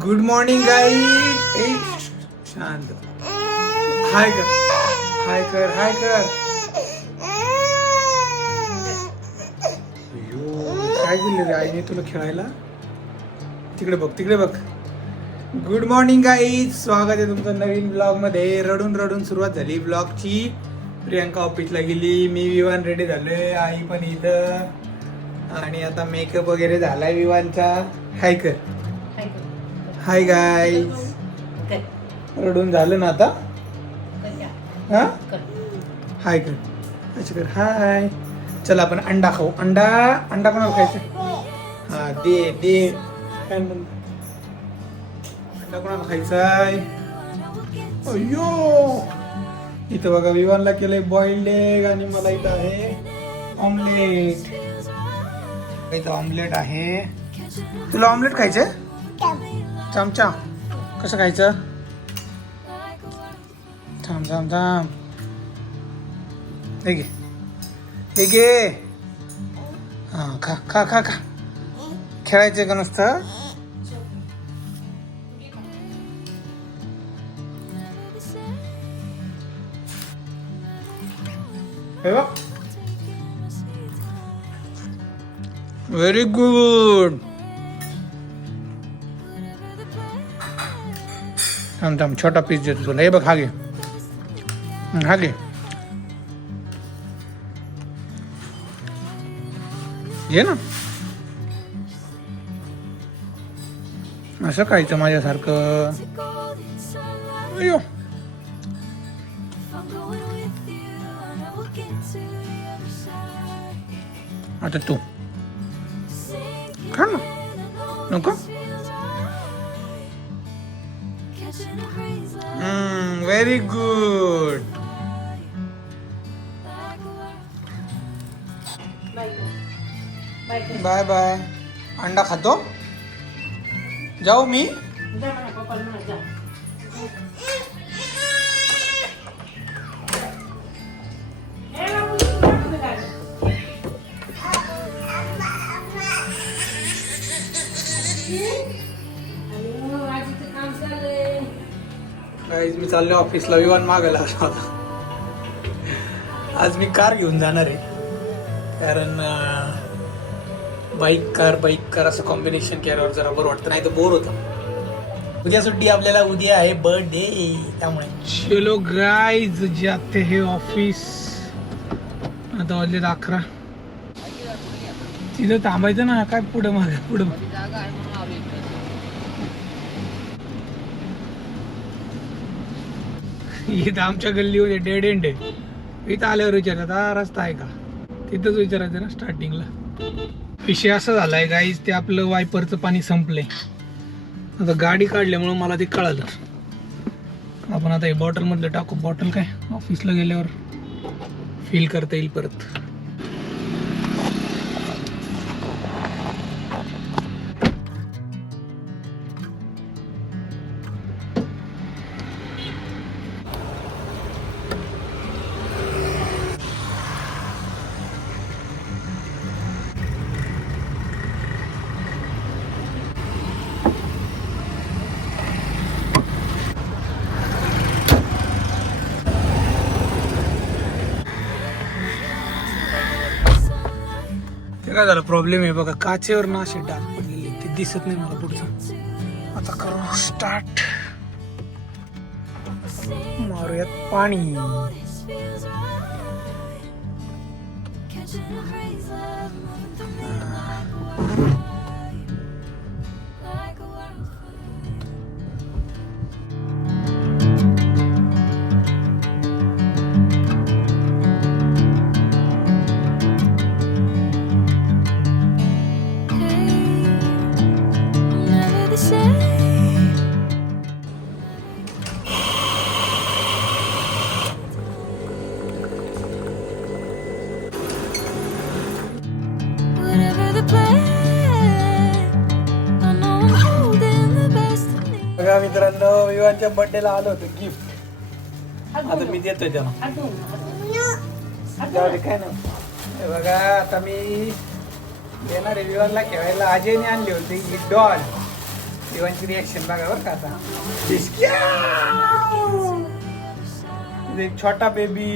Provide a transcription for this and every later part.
Good morning guys. शांत. हाय कर, हाय कर, हाय कर. काय दिलं रे आईने तुला खेळायला? तिकडे बघ, तिकडे बघ. गुड मॉर्निंग गाईज, स्वागत आहे तुमचं नवीन ब्लॉग मध्ये. रडून रडून सुरुवात झाली ब्लॉगची. प्रियांका ऑफिसला गेली, मी विवान रेडी झालोय, आई पण इथं. आणि आता मेकअप वगैरे झालाय विवानचा. हाय कर, हाय गाईज. रडून झालं ना आता? हा, हाय कर, अच्छा कर, हाय. चला आपण अंडा खाऊ. अंडा अंडा कोणाला खायचं? हा दे दे. काय म्हणतो? अंडा कोणाला खायचा आहे? अय्यो, इथं बघा विवानला केलंय बॉइल्ड एग आणि मला इथं आहे ऑमलेट. इथं ऑमलेट आहे. तुला ऑमलेट खायचंय? चमचा कसं खायचं? थांब थांब थांब. हे घे, हे घे. हा खा खा खा खा. खेळायचं का नुसतं? हे बघ, व्हेरी गुड. थांब थांब, छोटा पीस देतो तुला. हे बघ, हा घे, हा घे. घे ना. असं खायचं माझ्यासारखं. अयो, आता तू खा ना. नको? Very good. Bye bye. अंडा खातो? जाऊ मी? मी चाललो ऑफिसला. विमान मागायला आला होता. आज मी कार घेऊन जाणार आहे, कारण बाईक कार असं कॉम्बिनेशन केल्यावर जरा बरं वाटतं, नाही तर बोर होतं. उद्या सुट्टी आपल्याला. उद्या आहे बर्थडे, त्यामुळे चलो गाईज जाते हे ऑफिस. आता वाजले 11. तिथं थांबायचं ना, काय पुढं मागे पुढं. इथं आमच्या गल्लीमध्ये डेड एंड आहे. इथं आल्यावर विचारतात हा रस्ता आहे का, तिथंच विचारायचं ना स्टार्टिंगला. विषय असा झालाय गाईज, ते आपलं वायपरचं पाणी संपलंय. आता गाडी काढल्यामुळं मला ते कळालं. आपण आता हे बॉटलमधलं टाकू. बॉटल काय ऑफिसला गेल्यावर फिल करता येईल परत. काय झालं, प्रॉब्लेम आहे बघा, काचेवर ना असे डाग पडलेले, ते दिसत नाही मला पुढचं. आता करू स्टार्ट. मारूयात पाणी. बघा मित्रांनो, विवानच्या बर्थडेला आलो होतो गिफ्ट. आता मी देतोय त्याला. काय ना, हे बघा आता मी देणार आहे विवानला खेळायला. अजयने आणली होती ही डॉल. विवानची रिॲक्शन बघा बरं का आता. एक छोटा बेबी,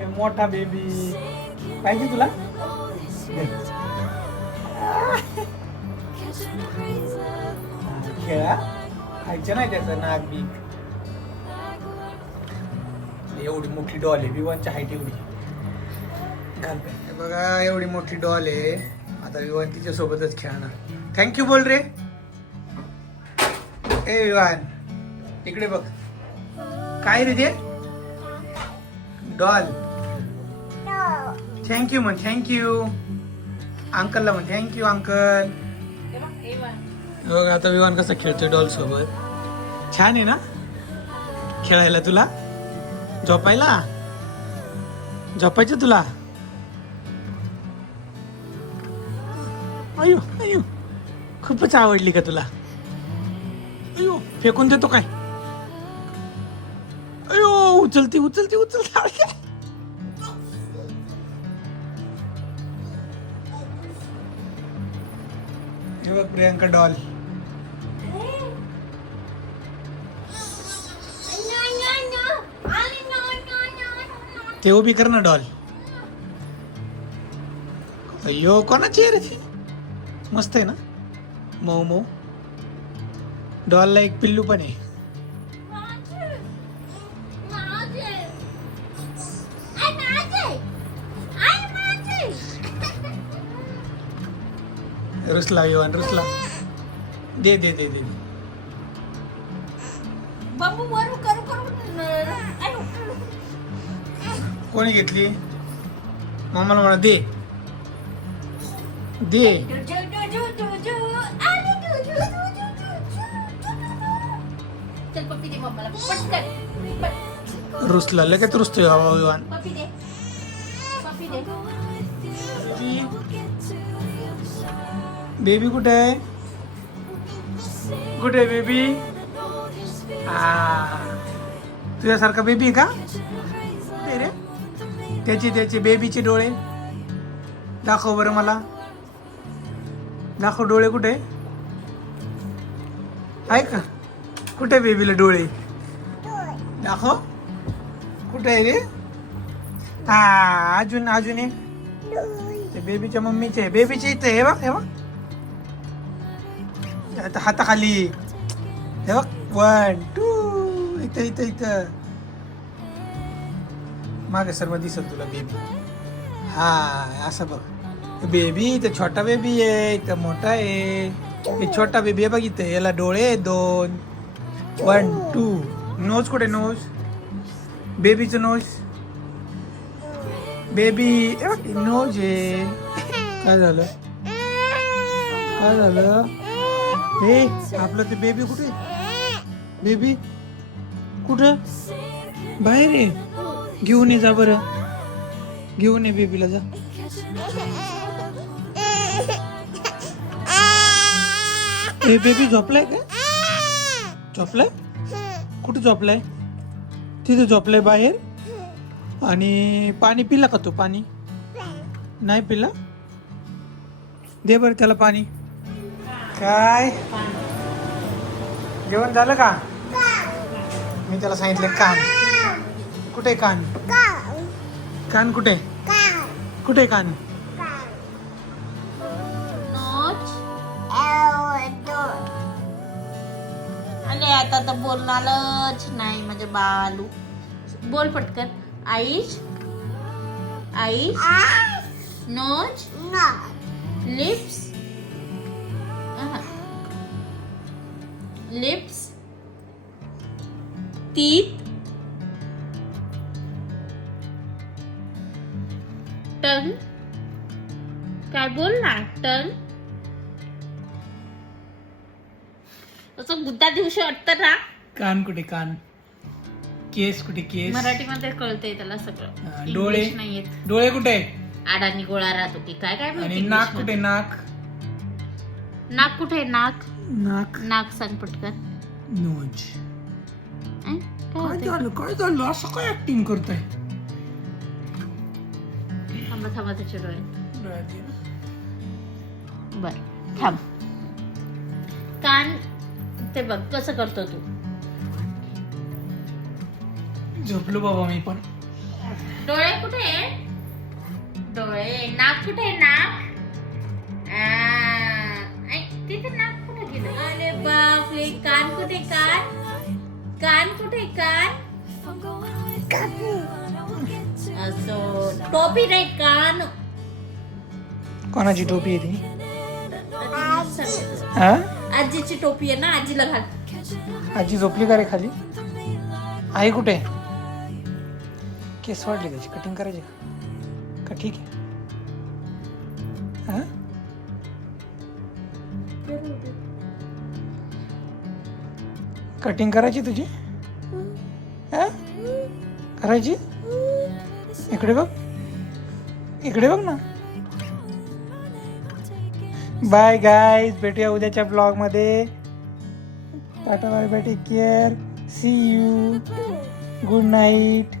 एक मोठा बेबी. पाहिजे तुला? खेळा खायचं नाही त्याचं नाक बीक. एवढी मोठी डॉल आहे विवानच्या हाईट एवढी. बघा एवढी मोठी डॉल आहे. आता विवान तिच्या सोबतच खेळणार. थँक्यू बोल रे. ए विवान इकडे बघ. काय रे ते? डॉल. थँक्यू म्हण. थँक्यू अंकलला म्हण. Thank you uncle. बघ आता विवान कसा खेळतोय डॉल सोबत. छान आहे ना खेळायला. तुला झोपायला झोपायचं तुला. अयो अयो खूपच आवडली का तुला? अयो फेकून देतो काय? अयो उचलती उचलती उचलती. हे बघ प्रियांका डॉल. ते उभी कर ना डॉल. अयो कोणाची आहे रे ती? मस्त आहे ना मऊ मऊ. डॉलला एक पिल्लू पण आहे. रुसला विवान रुसला. दे दे दे दे. कोणी घेतली? मामाला म्हणा दे दे. रुसला लगेच रुसतोय हवा विवान. बेबी कुठे आहे? कुठे आहे बेबी? तुझ्यासारखा बेबी आहे का? रे त्याचे बेबीचे डोळे दाखव बरं मला. दाखव डोळे कुठे आहे का? कुठे बेबीला डोळे दाखव. कुठे आहे रे? अजून अजून एक. ते बेबीच्या मम्मीचे बेबीचे इथे हे बघ. हे बघ हाताखाली. हे बघ 1 2 इथं इथं इथं. मागे सर्व दिसत तुला बेबी. हा असं बघ. बेबी इथं छोटा बेबी आहे, इथं मोठा आहे. हे छोटा बेबी आहे बघ इथं. याला डोळे 2 1 2. नोज कुठे? नोज बेबीचं नोज. बेबी नोज आहे. काय झालं? काय झालं? हे आपलं ते बेबी कुठे? बेबी कुठं? बाहेर आहे. घेऊन ये जा बरं. घेऊन ये बेबीला जा. हे बेबी झोपलाय का? झोपलाय? कुठे झोपलाय? तिथे झोपलाय बाहेर. आणि पाणी पिला का तू? पाणी नाही पिला? दे बरं त्याला पाणी. काय जेवण झालं का? मी त्याला सांगितलं कान. कुठे कान? कान कुठे? कुठे कान? अरे आता तर बोलणारच नाही म्हणजे बालू. बोल पटकन. Eyes eyes nose lips lips teeth टंग. काय बोल ना? टंग. असं गुद्दा दिवशी वाटतं ना. कान कुठे? कान. केस कुठे? केस. मराठीमध्ये कळतंय त्याला सगळं. डोळे नाही येत. डोळे कुठे? आडानी गोळा राहतो की काय काय आणि नाक कुठे? नाक. नाक कुठे? नाक नाक. नाक सांग पटकन. नोज. काय काय होतंय? झालं? काय झालं? असं काय ऍक्टिंग करताय? थांबा थांबा त्याचे डोळे. डोळ्यात ये ना. बर थांब. कान ते बघ कसं करतो तू. झोपलो बाबा मी पण. डोळे कुठे आहे? डोळे. नाक कुठे आहे? नाक तिथे नाक कुठे गेलं? अरे बापरे. कान कुठे? कान कुठे? कान असं. टोपी नाही, कान. कोणाची टोपी आहे ती? आजीची हा? आजीची टोपी आहे ना, आजीला घाल. आजी झोपली का रे खाली? आई कुठे? केस वाढली त्याची, कटिंग करायची का ठीक आहे? हा? कटिंग करायची तुझी? हा? करायची? इकडे बघ, इकडे बघ ना. बाय गाईज, भेटूया उद्याच्या ब्लॉग मध्ये. Tata bye bye, take care, see you, good night.